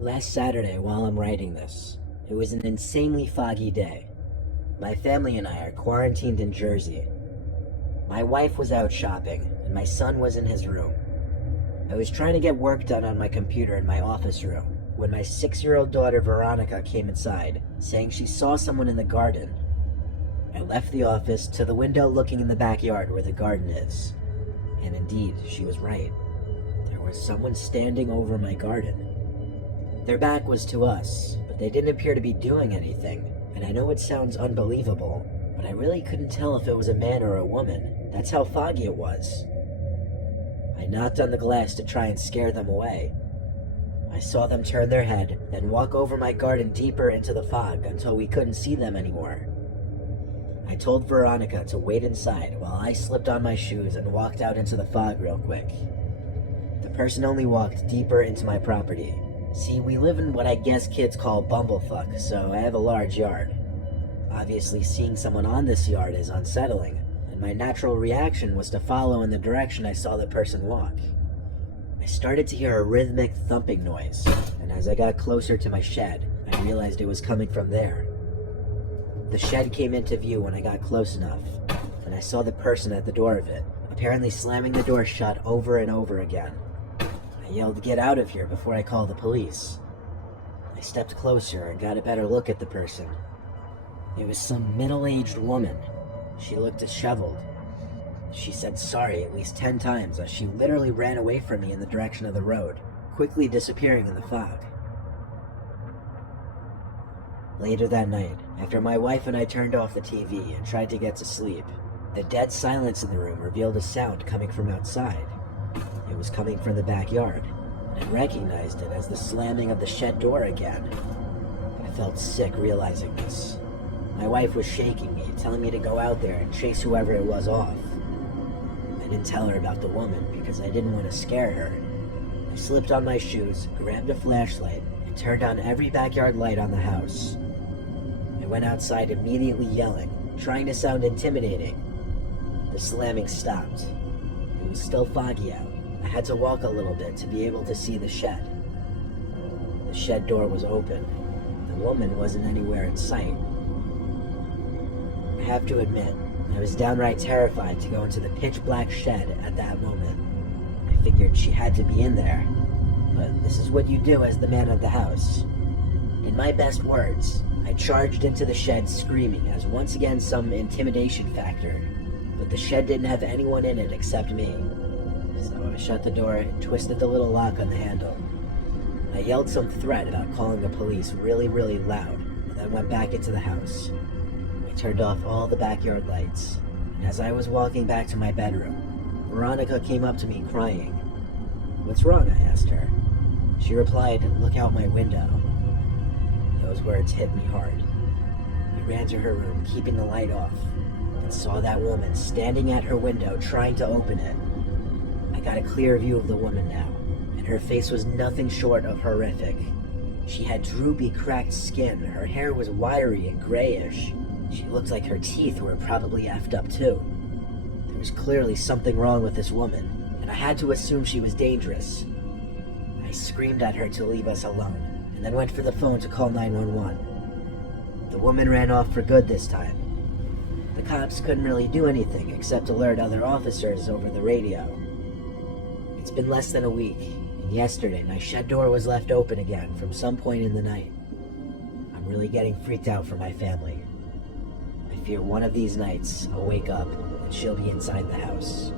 Last Saturday, while I'm writing this, it was an insanely foggy day. My family and I are quarantined in Jersey. My wife was out shopping, and my son was in his room. I was trying to get work done on my computer in my office room when my 6-year-old daughter Veronica came inside, saying she saw someone in the garden. I left the office to the window looking in the backyard where the garden is. And indeed, she was right. There was someone standing over my garden. Their back was to us, but they didn't appear to be doing anything, and I know it sounds unbelievable, but I really couldn't tell if it was a man or a woman. That's how foggy it was. I knocked on the glass to try and scare them away. I saw them turn their head, then walk over my garden deeper into the fog until we couldn't see them anymore. I told Veronica to wait inside while I slipped on my shoes and walked out into the fog real quick. The person only walked deeper into my property. See, we live in what I guess kids call bumblefuck, so I have a large yard. Obviously, seeing someone on this yard is unsettling, and my natural reaction was to follow in the direction I saw the person walk. I started to hear a rhythmic thumping noise, and as I got closer to my shed, I realized it was coming from there. The shed came into view when I got close enough, and I saw the person at the door of it, apparently slamming the door shut over and over again. I yelled, "Get out of here," before I called the police. I stepped closer and got a better look at the person. It was some middle-aged woman. She looked disheveled. She said sorry at least 10 times as she literally ran away from me in the direction of the road, quickly disappearing in the fog. Later that night, after my wife and I turned off the TV and tried to get to sleep, the dead silence in the room revealed a sound coming from outside. It was coming from the backyard, and I recognized it as the slamming of the shed door again. I felt sick realizing this. My wife was shaking me, telling me to go out there and chase whoever it was off. I didn't tell her about the woman because I didn't want to scare her. I slipped on my shoes, grabbed a flashlight, and turned on every backyard light on the house. I went outside immediately yelling, trying to sound intimidating. The slamming stopped. It was still foggy out. I had to walk a little bit to be able to see the shed. The shed door was open. The woman wasn't anywhere in sight. I have to admit, I was downright terrified to go into the pitch-black shed at that moment. I figured she had to be in there, but this is what you do as the man of the house. In my best words, I charged into the shed screaming as once again some intimidation factor, but the shed didn't have anyone in it except me. So I shut the door and twisted the little lock on the handle. I yelled some threat about calling the police really loud, and then went back into the house. I turned off all the backyard lights, and as I was walking back to my bedroom, Veronica came up to me crying. "What's wrong?" I asked her. She replied, "Look out my window." Those words hit me hard. I ran to her room, keeping the light off, and saw that woman standing at her window trying to open it. I got a clear view of the woman now, and her face was nothing short of horrific. She had droopy, cracked skin, her hair was wiry and grayish. She looked like her teeth were probably effed up too. There was clearly something wrong with this woman, and I had to assume she was dangerous. I screamed at her to leave us alone, and then went for the phone to call 911. The woman ran off for good this time. The cops couldn't really do anything except alert other officers over the radio. It's been less than a week, and yesterday my shed door was left open again from some point in the night. I'm really getting freaked out for my family. I fear one of these nights I'll wake up and she'll be inside the house.